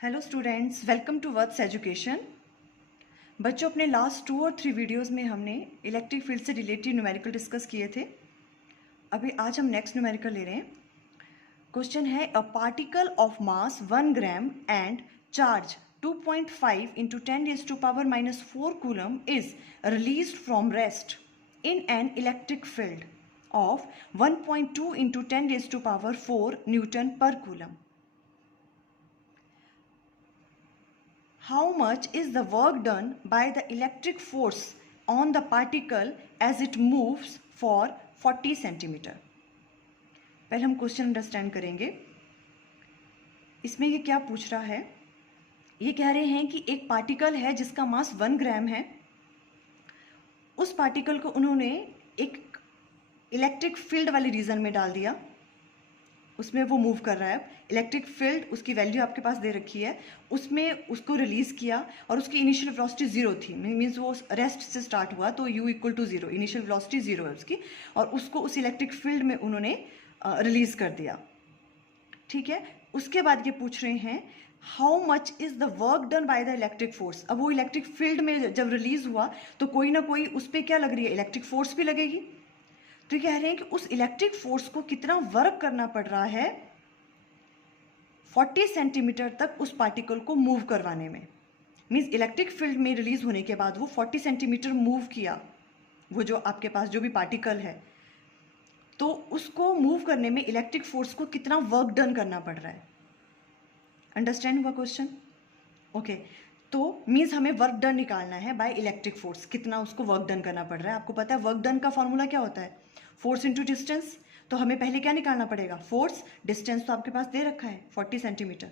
Hello students, welcome to words education. बच्चों, अपने last 2 और 3 वीडियोस में हमने इलेक्ट्रिक फील्ड से रिलेटेड न्यूमेरिकल डिस्कस किए थे। अभी आज हम नेक्स्ट न्यूमेरिकल ले रहे हैं। क्वेश्चन है, a particle of mass 1 gram and charge 2.5 into 10⁻⁻⁴ coulomb is released from rest in an electric field of 1.2 into 10⁻⁴ newton per coulomb. How much is the work done by the electric force on the particle as it moves for 40 centimetre? पहले हम question understand करेंगे। इसमें ये क्या पूछ रहा है? ये कह रहे हैं कि एक पार्टिकल है जिसका मास 1 ग्राम है। उस पार्टिकल को उन्होंने एक इलेक्ट्रिक फील्ड वाले रीजन में डाल दिया, उसमें वो मूव कर रहा है। इलेक्ट्रिक फील्ड, उसकी वैल्यू आपके पास दे रखी है, उसमें उसको रिलीज़ किया और उसकी इनिशियल वेलोसिटी 0 थी। मीन्स वो रेस्ट से स्टार्ट हुआ तो u equal to 0, initial velocity 0 है उसकी, और उसको उस इलेक्ट्रिक फील्ड में उन्होंने रिलीज़ कर दिया। ठीक है, उसके बाद ये पूछ रहे हैं how much is the work done by the electric force. अब वो इलेक्ट्रिक फील्ड में जब रिलीज़ हुआ तो कोई ना कोई उस पर क्या लग रही है, इलेक्ट्रिक फोर्स भी लगेगी। तो कह रहे हैं कि उस इलेक्ट्रिक फोर्स को कितना वर्क करना पड़ रहा है 40 सेंटीमीटर तक उस पार्टिकल को मूव करवाने में। मीन्स इलेक्ट्रिक फील्ड में रिलीज होने के बाद वो 40 सेंटीमीटर मूव किया, वो जो आपके पास जो भी पार्टिकल है, तो उसको मूव करने में इलेक्ट्रिक फोर्स को कितना वर्क डन करना पड़ रहा है। अंडरस्टैंड हुआ क्वेश्चन? ओके, तो मीन्स हमें वर्क डन निकालना है बाय इलेक्ट्रिक फोर्स, कितना उसको वर्क डन करना पड़ रहा है। आपको पता है वर्क डन का फॉर्मूला क्या होता है, फोर्स इंटू डिस्टेंस। तो हमें पहले क्या निकालना पड़ेगा, फोर्स। डिस्टेंस तो आपके पास दे रखा है 40 सेंटीमीटर।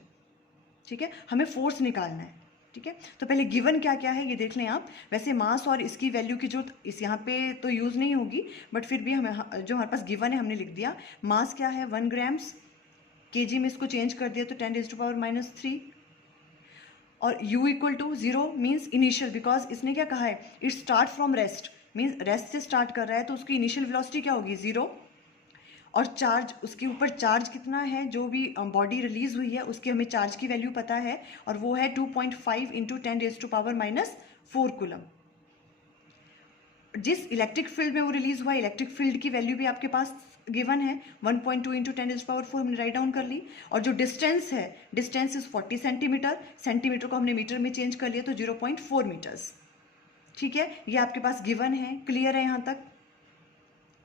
ठीक है, हमें फोर्स निकालना है। ठीक है, तो पहले गिवन क्या क्या है ये देख लें आप। वैसे मास और इसकी वैल्यू की जो इस यहाँ पे तो यूज़ नहीं होगी, बट फिर भी हमें जो हमारे पास गिवन है हमने लिख दिया। मास क्या है 1 ग्राम्स, केजी में इसको चेंज कर दिया तो 10⁻⁻³ और u equal to 0 means initial, because इसने क्या कहा है, it start from rest, means rest से स्टार्ट कर रहा है तो उसकी इनिशियल वेलोसिटी क्या होगी 0। और चार्ज, उसके ऊपर चार्ज कितना है, जो भी बॉडी रिलीज हुई है उसकी हमें चार्ज की वैल्यू पता है, और वो है 2.5 इंटू 10⁻⁻⁴ कूलम। जिस इलेक्ट्रिक फील्ड में वो रिलीज हुआ, इलेक्ट्रिक फील्ड की वैल्यू भी आपके पास गिवन है 1.2 इंटू 10⁻⁴ हमने राइट डाउन कर ली। और जो डिस्टेंस है, डिस्टेंस इज 40 सेंटीमीटर, सेंटीमीटर को हमने मीटर में चेंज कर लिया तो 0.4 मीटर्स। ठीक है, ये आपके पास गिवन है। क्लियर है यहाँ तक?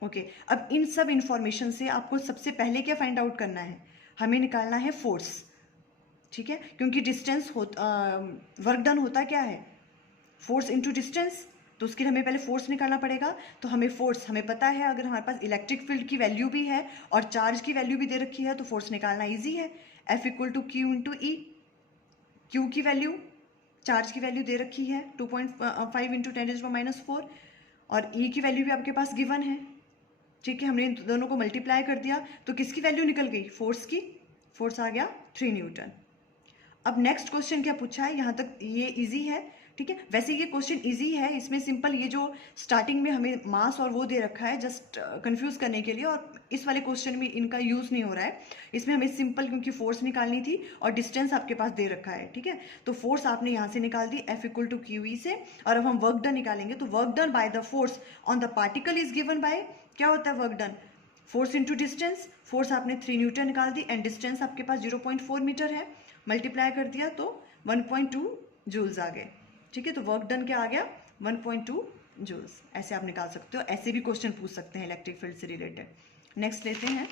ओके, अब इन सब इंफॉर्मेशन से आपको सबसे पहले क्या फाइंड आउट करना है, हमें निकालना है फोर्स। ठीक है, क्योंकि डिस्टेंस वर्क डन होता क्या है, फोर्स इंटू डिस्टेंस, तो उसके लिए हमें पहले फोर्स निकालना पड़ेगा। तो हमें फोर्स हमें पता है, अगर हमारे पास इलेक्ट्रिक फील्ड की वैल्यू भी है और चार्ज की वैल्यू भी दे रखी है तो फोर्स निकालना ईजी है। F equal to Q into E. Q की वैल्यू, चार्ज की वैल्यू दे रखी है 2.5 इंटू 10⁻⁻⁴, और ई की वैल्यू भी आपके पास गिवन है। ठीक है, हमने इन दोनों को मल्टीप्लाई कर दिया तो किसकी वैल्यू निकल गई, फोर्स की। फोर्स आ गया 3 न्यूटन। अब नेक्स्ट क्वेश्चन क्या पूछा है, यहाँ तक ये इजी है। ठीक है, वैसे ये क्वेश्चन इजी है, इसमें सिंपल ये जो स्टार्टिंग में हमें मास और वो दे रखा है जस्ट कंफ्यूज करने के लिए, और इस वाले क्वेश्चन में इनका यूज़ नहीं हो रहा है। इसमें हमें सिंपल, क्योंकि फोर्स निकालनी थी और डिस्टेंस आपके पास दे रखा है। ठीक है, तो फोर्स आपने यहाँ से निकाल दी F equal to Q E से, और अब हम वर्क डन निकालेंगे। तो work done by the force on the particle is given by, क्या होता है work done, force into distance. Force आपने 3 न्यूटन निकाल दी एंड डिस्टेंस आपके पास 0.4 मीटर है, मल्टीप्लाई कर दिया तो 1.2 जूल्स आ गए। ठीक है, तो वर्क डन क्या आ गया 1.2 जूल्स। ऐसे आप निकाल सकते हो, ऐसे भी क्वेश्चन पूछ सकते हैं इलेक्ट्रिक फील्ड से रिलेटेड। नेक्स्ट लेते हैं,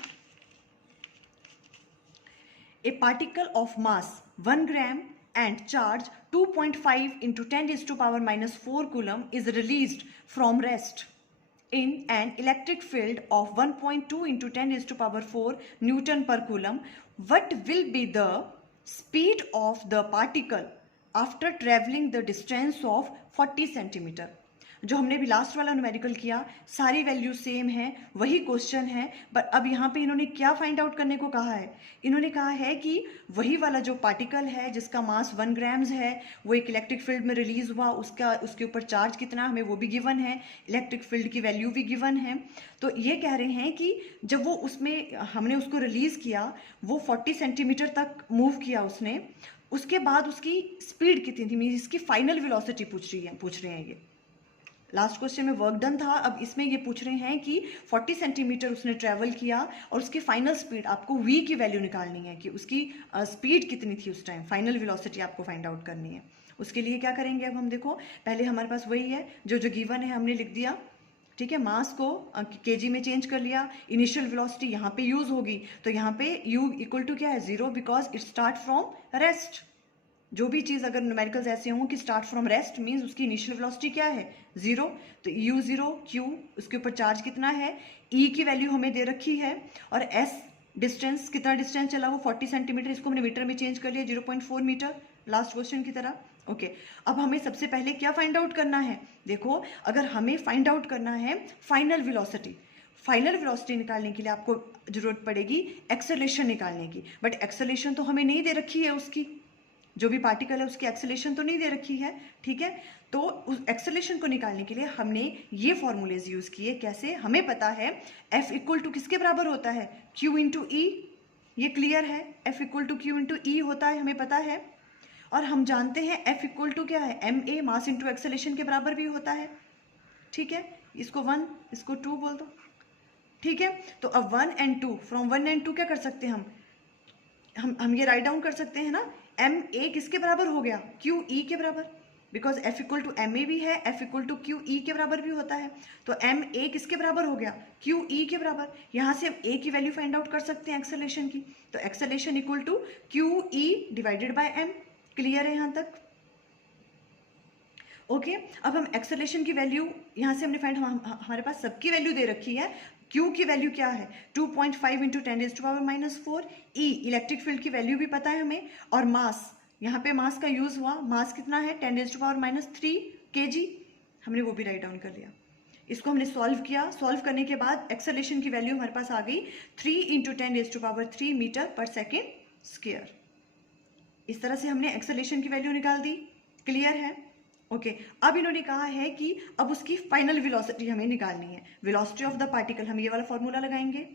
ए particle of mass 1 gram and charge 2.5 into 10⁻⁻⁴ coulomb is released from rest in an electric field of 1.2 into 10⁻⁴ Newton per coulomb. What will be the speed of the particle after traveling the distance of 40 centimetre? जो हमने भी last वाला numerical किया, सारी value same है, वही question है, but अब यहाँ पे इन्होंने क्या फाइंड आउट करने को कहा है, इन्होंने कहा है कि वही वाला जो पार्टिकल है जिसका मास 1 ग्राम्स है, वो एक इलेक्ट्रिक फील्ड में रिलीज हुआ, उसके ऊपर चार्ज कितना हमें वो भी गिवन है, इलेक्ट्रिक फील्ड की वैल्यू भी गिवन है। तो ये कह रहे हैं कि जब वो उसमें हमने उसको रिलीज किया, वो 40 सेंटीमीटर तक मूव किया उसने, उसके बाद उसकी स्पीड कितनी थी, मीन्स इसकी फाइनल वेलोसिटी पूछ रहे हैं ये। लास्ट क्वेश्चन में वर्क डन था, अब इसमें ये पूछ रहे हैं कि 40 सेंटीमीटर उसने ट्रेवल किया और उसकी फाइनल स्पीड, आपको v की वैल्यू निकालनी है कि उसकी स्पीड कितनी थी उस टाइम, फाइनल वेलोसिटी आपको फाइंड आउट करनी है। उसके लिए क्या करेंगे अब हम, देखो पहले हमारे पास वही है जो गिवन है हमने लिख दिया, ठीक है। मास को केजी में चेंज कर लिया, इनिशियल वेलोसिटी यहाँ पे यूज होगी, तो यहाँ पे u इक्वल टू क्या है 0, because it start from rest. जो भी चीज़ अगर न्यूमेरिकल्स ऐसे हों कि स्टार्ट फ्रॉम रेस्ट मीन्स उसकी इनिशियल वेलोसिटी क्या है 0, तो u0 q, उसके ऊपर चार्ज कितना है, e की वैल्यू हमें दे रखी है, और s डिस्टेंस, कितना डिस्टेंस चला वो 40 सेंटीमीटर, इसको हमने मीटर में चेंज कर लिया 0.4 मीटर, लास्ट क्वेश्चन की तरह। ओके, अब हमें सबसे पहले क्या फाइंड आउट करना है, देखो अगर हमें फाइंड आउट करना है फाइनल वेलोसिटी, फाइनल वेलोसिटी निकालने के लिए आपको जरूरत पड़ेगी एक्सेलरेशन निकालने की, बट एक्सेलरेशन तो हमें नहीं दे रखी है, उसकी जो भी पार्टिकल है उसकी एक्सेलरेशन तो नहीं दे रखी है, ठीक है। तो उस एक्सेलरेशन को निकालने के लिए हमने ये फॉर्मूलेज यूज किए, कैसे, हमें पता है F इक्वल टू किसके बराबर होता है, Q इंटू ई, ये क्लियर है, F equal to Q into E होता है, हमें पता है। और हम जानते हैं F इक्वल टू क्या है, ma मास इंटू एक्सेलरेशन के बराबर भी होता है, ठीक है। इसको 1 इसको 2 बोल दो, ठीक है। तो अब 1 and 2, फ्रॉम 1 and 2 क्या कर सकते हैं हम ये राइट डाउन कर सकते हैं ना, एम ए किसके बराबर हो गया, क्यू ई के बराबर, because F equal to m a भी है, F equal to Q E के बराबर भी होता है, तो एम ए किसके बराबर हो गया, क्यू ई के बराबर। यहाँ से हम ए की वैल्यू फाइंड आउट कर सकते हैं एक्सेलरेशन की, तो acceleration equal to Q E divided by m, clear है यहाँ तक। ओके, अब हम एक्सेलरेशन की वैल्यू यहाँ से हमने फाइंड, हमारे पास सबकी वैल्यू दे रखी है, Q की वैल्यू क्या है 2.5 इंटू 10⁻⁻⁴, E इलेक्ट्रिक फील्ड की वैल्यू भी पता है हमें, और मास, यहाँ पे मास का यूज हुआ, मास कितना है 10⁻³ kg, हमने वो भी राइट डाउन कर लिया। इसको हमने सॉल्व किया, सॉल्व करने के बाद एक्सेलरेशन की वैल्यू हमारे पास आ गई 3 इंटू 10⁻³ मीटर पर सेकेंड स्क्वायर। इस तरह से हमने एक्सेलरेशन की वैल्यू निकाल दी, क्लियर है। ओके, अब इन्होंने कहा है कि अब उसकी फाइनल वेलोसिटी हमें निकालनी है, वेलोसिटी ऑफ द पार्टिकल, हम ये वाला फॉर्मूला लगाएंगे,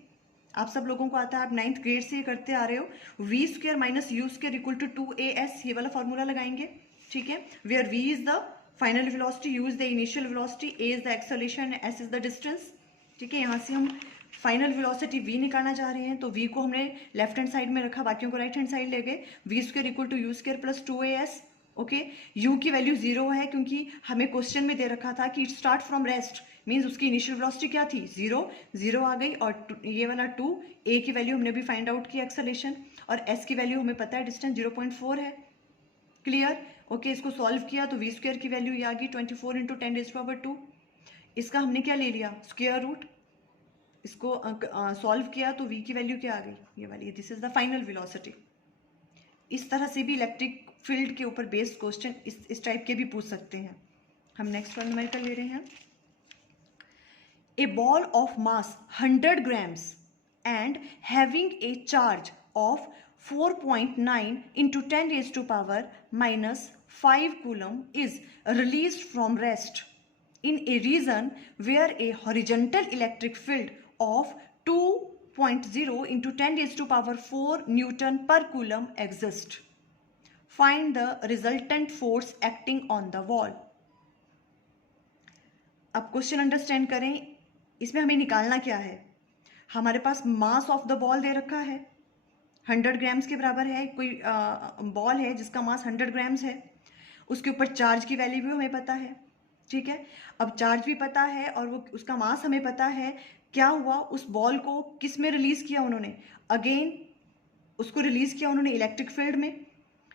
आप सब लोगों को आता है, आप 9th ग्रेड से ये करते आ रहे हो, v² minus u² equal to 2as, ये वाला फॉर्मूला लगाएंगे, ठीक है, where v is the final velocity, u is the initial velocity, a is the acceleration, s is the distance, ठीक है। यहाँ से हम फाइनल वेलोसिटी v निकालना चाह रहे हैं, तो v को हमने लेफ्ट हैंड साइड में रखा, बाकियों को राइट हैंड साइड ले गए, v² equal to u² plus 2as। Okay, u की वैल्यू 0 है क्योंकि हमें क्वेश्चन में दे रखा था कि it start from rest, means उसकी इनिशियल वेलोसिटी क्या थी 0 आ गई, और ये वाला 2, a की वैल्यू हमने भी फाइंड आउट की एक्सेलरेशन, और s की वैल्यू हमें पता है डिस्टेंस 0.4 है, क्लियर। ओके, इसको सॉल्व किया तो v² की वैल्यू ये आ गई 24 इंटू 10⁻², इसका हमने क्या ले लिया स्क्वायर रूट, इसको सॉल्व किया तो v की वैल्यू क्या आ गई, ये वाली, this is the final velocity. इस तरह से भी इलेक्ट्रिक फील्ड के ऊपर बेस्ड क्वेश्चन इस टाइप के भी पूछ सकते हैं। हम नेक्स्ट वन न्यूमेरिकल ले रहे हैं, a ball of mass 100 grams and having a charge of 4.9 into 10⁻⁻5 coulomb is release from rest in a region where a horizontal electric field of 2.0 into 10⁻⁴ newton per coulomb exist, find the resultant force acting on the wall। अब question understand करें, इसमें हमें निकालना क्या है, हमारे पास mass of the ball दे रखा है 100 ग्राम्स के बराबर है, कोई बॉल है जिसका मास 100 ग्राम्स है, उसके ऊपर चार्ज की वैल्यू भी हमें पता है, ठीक है। अब चार्ज भी पता है और वो उसका मास हमें पता है, क्या हुआ, उस बॉल को किस में रिलीज किया उन्होंने, अगेन उसको रिलीज किया उन्होंने इलेक्ट्रिक फील्ड में,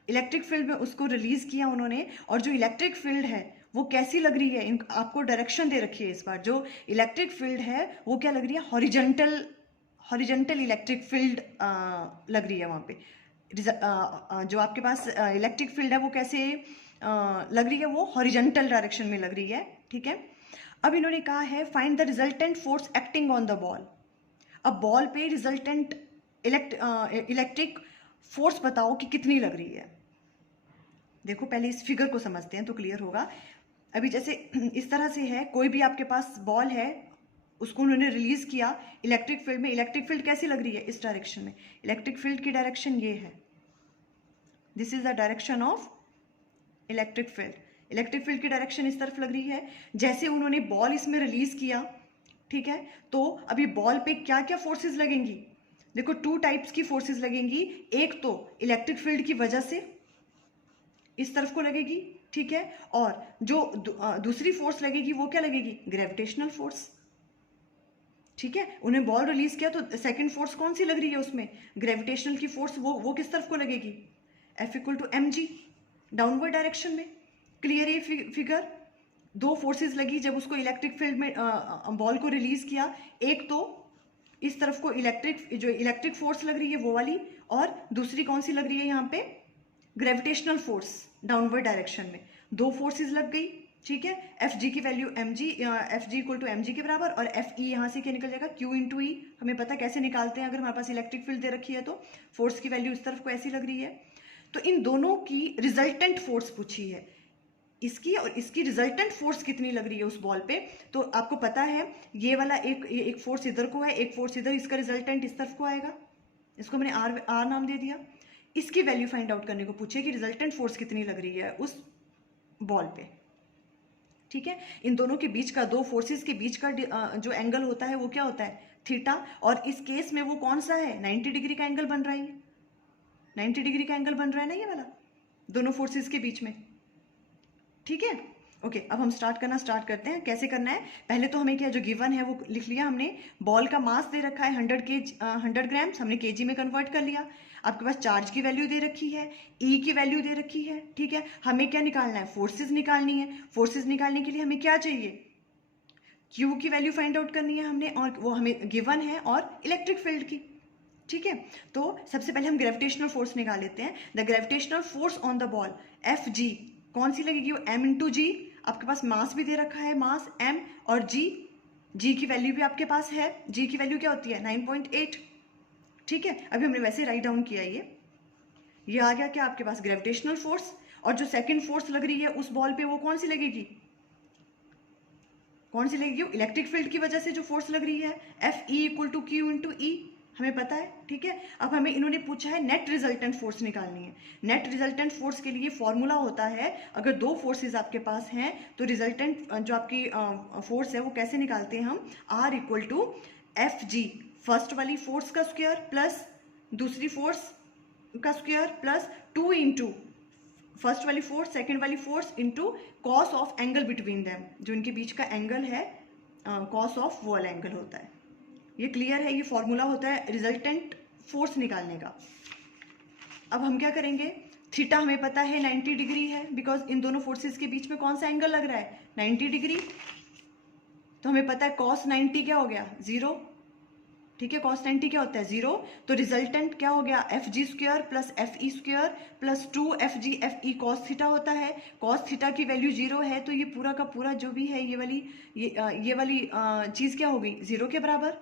इलेक्ट्रिक फील्ड में उसको रिलीज किया उन्होंने, और जो इलेक्ट्रिक फील्ड है वो कैसी लग रही है, आपको डायरेक्शन दे रखी है इस बार, जो इलेक्ट्रिक फील्ड है वो क्या लग रही है, हॉरिजेंटल इलेक्ट्रिक फील्ड लग रही है वहाँ पे, जो आपके पास इलेक्ट्रिक फील्ड है वो कैसे लग रही है, वो हॉरिजेंटल डायरेक्शन में लग रही है, ठीक है। अब इन्होंने कहा है find the resultant force acting on the ball, अब बॉल पे रिजल्टेंट इलेक्ट्रिक फोर्स बताओ कि कितनी लग रही है। देखो पहले इस फिगर को समझते हैं तो क्लियर होगा। अभी जैसे इस तरह से है, कोई भी आपके पास बॉल है, उसको उन्होंने रिलीज किया इलेक्ट्रिक फील्ड में, इलेक्ट्रिक फील्ड कैसी लग रही है, इस डायरेक्शन में, इलेक्ट्रिक फील्ड की डायरेक्शन ये है, this is the direction of electric field. Electric field की डायरेक्शन इस तरफ लग रही है। जैसे उन्होंने बॉल इसमें रिलीज किया, ठीक है, तो अभी बॉल पे क्या क्या फोर्सेस लगेंगी? देखो, टू टाइप्स की फोर्सेस लगेंगी। एक तो इलेक्ट्रिक फील्ड की वजह से इस तरफ को लगेगी, ठीक है, और जो दूसरी फोर्स लगेगी वो क्या लगेगी? ग्रेविटेशनल फोर्स, ठीक है। उन्हें बॉल रिलीज किया तो सेकंड फोर्स कौन सी लग रही है उसमें? ग्रेविटेशनल की फोर्स। वो किस तरफ को लगेगी? F equal to M G, downward direction में। क्लियर ये फिगर? दो फोर्सेस लगी जब उसको इलेक्ट्रिक फील्ड में बॉल को रिलीज किया। एक तो इस तरफ को इलेक्ट्रिक फोर्स लग रही है वो वाली, और दूसरी कौन सी लग रही है यहाँ पे? ग्रेविटेशनल फोर्स, डाउनवर्ड डायरेक्शन में। दो फोर्सेस लग गई, ठीक है। एफ जी की value M G, F G equal to M G के बराबर, और एफ ई यहाँ से क्या निकल जाएगा? Q into E. हमें पता कैसे निकालते हैं, अगर हमारे पास इलेक्ट्रिक फील्ड दे रखी है तो फोर्स की वैल्यू इस तरफ को ऐसी लग रही है। तो इन दोनों की रिजल्टेंट फोर्स पूछी है, इसकी और इसकी रिजल्टेंट फोर्स कितनी लग रही है उस बॉल पे। तो आपको पता है ये वाला एक फोर्स इधर को है, एक फोर्स इधर, इसका रिजल्टेंट इस तरफ को आएगा। इसको मैंने आर नाम दे दिया। इसकी वैल्यू फाइंड आउट करने को पूछे कि रिजल्टेंट फोर्स कितनी लग रही है उस बॉल पे, ठीक है। इन दोनों के बीच का, दो फोर्सेस के बीच का जो एंगल होता है वो क्या होता है? थीटा। और इस केस में वो कौन सा है? 90 डिग्री का एंगल बन रहा है। 90 डिग्री का एंगल बन रहा है ना ये वाला, दोनों फोर्सेस के बीच में, ठीक है। ओके, अब हम स्टार्ट करते हैं। कैसे करना है? पहले तो हमें क्या जो गिवन है वो लिख लिया हमने। बॉल का मास दे रखा है 100 ग्राम्स, हमने केजी में कन्वर्ट कर लिया। आपके पास चार्ज की वैल्यू दे रखी है, ई की वैल्यू दे रखी है, ठीक है। हमें क्या निकालना है? फोर्सेस निकालनी है। फोर्सेस निकालने के लिए हमें क्या चाहिए? क्यू की वैल्यू फाइंड आउट करनी है हमने, और वो हमें गिवन है, और इलेक्ट्रिक फील्ड की, ठीक है। तो सबसे पहले हम ग्रेविटेशनल फोर्स निकाल लेते हैं। The gravitational force on the ball F G कौन सी लगेगी? वो एम इंटू जी। आपके पास मास भी दे रखा है, मास एम, और जी की वैल्यू भी आपके पास है। जी की वैल्यू क्या होती है? 9.8, ठीक है। अभी हमने वैसे राइट डाउन किया। ये आ गया क्या आपके पास? Gravitational force. और जो सेकंड फोर्स लग रही है उस बॉल पे वो कौन सी लगेगी? इलेक्ट्रिक फील्ड की वजह से जो फोर्स लग रही है, F E equal to Q into E, हमें पता है, ठीक है। अब हमें इन्होंने पूछा है नेट रिजल्टेंट फोर्स निकालनी है। नेट रिजल्टेंट फोर्स के लिए फॉर्मूला होता है, अगर दो फोर्सेस आपके पास हैं तो रिजल्टेंट जो आपकी फोर्स है वो कैसे निकालते हैं हम? R equal to F G, first वाली फोर्स का स्क्वायर प्लस दूसरी फोर्स का स्क्वायर प्लस 2 इंटू फर्स्ट वाली फोर्स सेकेंड वाली force into cos of angle between them, जो इनके बीच का एंगल है कॉस ऑफ वो वाला एंगल होता है। ये क्लियर है? ये फॉर्मूला होता है रिजल्टेंट फोर्स निकालने का। अब हम क्या करेंगे? थीटा हमें पता है 90 डिग्री है, बिकॉज इन दोनों फोर्सेस के बीच में कौन सा एंगल लग रहा है? 90 डिग्री। तो हमें पता है कॉस 90 क्या हो गया? 0, ठीक है। कॉस 90 क्या होता है? 0। तो रिजल्टेंट क्या हो गया? F G square plus F E square plus 2 F G F E cos theta होता है। कॉस थीटा की वैल्यू 0 है, तो ये पूरा का पूरा जो भी है ये वाली चीज़ क्या हो गई? 0 के बराबर,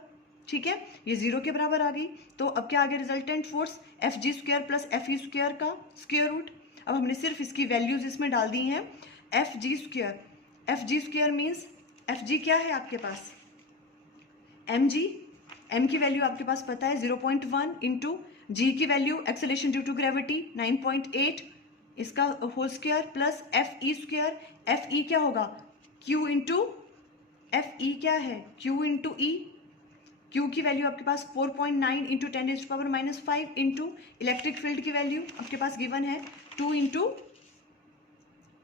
ठीक है। ये 0 के बराबर आ गई। तो अब क्या आ गया resultant force? F G square plus F E square का स्क्वायर रूट। अब हमने सिर्फ इसकी वैल्यूज इसमें डाल दी हैं। F G square means F G क्या है आपके पास? M G. एम की वैल्यू आपके पास पता है 0.1 इंटू जी की value acceleration due to gravity 9.8, इसका whole square plus F E square. F E क्या होगा? क्यू इंटू एफ ई क्या है? Q into E. क्यू की वैल्यू आपके पास 4.9 इंटू 10⁻⁻5 इंटू इलेक्ट्रिक फील्ड की वैल्यू आपके पास गिवन है 2 इंटू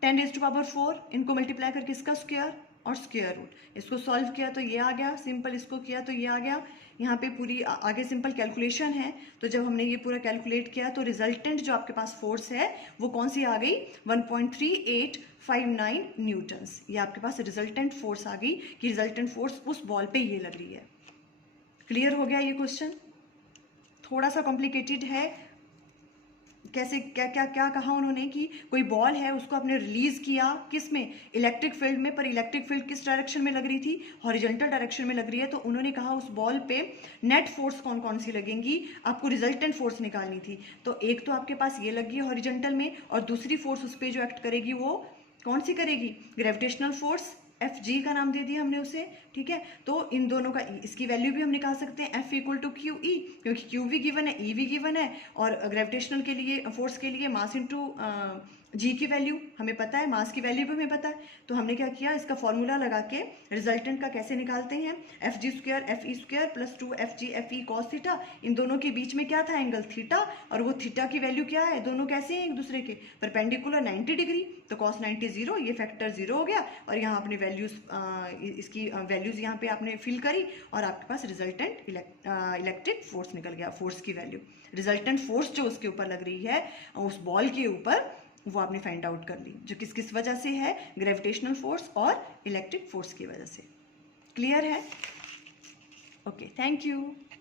10⁻4, इनको मल्टीप्लाई करके इसका स्क्वायर और स्क्वायर रूट। इसको सॉल्व किया तो ये आ गया सिंपल, इसको किया तो ये आ गया। यहाँ पे पूरी आगे सिंपल कैलकुलेशन है। तो जब हमने ये पूरा कैलकुलेट किया तो रिजल्टेंट जो आपके पास फोर्स है वो कौन सी आ गई? 1.3859 न्यूटन्स। ये आपके पास रिजल्टेंट फोर्स आ गई कि रिजल्टेंट फोर्स उस बॉल पे ये लग रही है। क्लियर हो गया ये क्वेश्चन? थोड़ा सा कॉम्प्लिकेटेड है। कैसे क्या क्या क्या कहा उन्होंने कि कोई बॉल है उसको आपने रिलीज किया किस में? इलेक्ट्रिक फील्ड में, पर इलेक्ट्रिक फील्ड किस डायरेक्शन में लग रही थी? हॉरिजॉन्टल डायरेक्शन में लग रही है। तो उन्होंने कहा उस बॉल पे नेट फोर्स कौन कौन सी लगेंगी, आपको रिजल्टेंट फोर्स निकालनी थी। तो एक तो आपके पास ये लगी हॉरिजॉन्टल में, और दूसरी फोर्स उस पर जो एक्ट करेगी वो कौन सी करेगी? ग्रेविटेशनल फोर्स, एफ जी का नाम दे दिया हमने उसे, ठीक है। तो इन दोनों का इसकी वैल्यू भी हम निकाल सकते हैं, F equal to Q E, क्योंकि क्यू भी गिवन है, ई भी गिवन है, और ग्रेविटेशनल के लिए, फोर्स के लिए मास इंटू जी की वैल्यू हमें पता है, मास की वैल्यू भी हमें पता है। तो हमने क्या किया, इसका फॉर्मूला लगा के रिजल्टेंट का कैसे निकालते हैं, F G square F E square plus 2 F G F E cos theta, इन दोनों के बीच में क्या था, एंगल थीटा, और वो थीटा की वैल्यू क्या है, दोनों कैसे हैं एक दूसरे के परपेंडिकुलर 90 डिग्री, तो कॉस 90 जीरो, ये फैक्टर जीरो हो गया, और यहाँ अपनी वैल्यूज इसकी वैल्यूज यहाँ पे आपने फिल करी, और आपके पास रिजल्टेंट इलेक्ट्रिक फोर्स निकल गया, फोर्स की वैल्यू, रिजल्टेंट फोर्स जो उसके ऊपर लग रही है उस बॉल के ऊपर, वो आपने फाइंड आउट कर ली, जो किस किस वजह से है, ग्रेविटेशनल फोर्स और इलेक्ट्रिक फोर्स की वजह से। क्लियर है? Okay, thank you.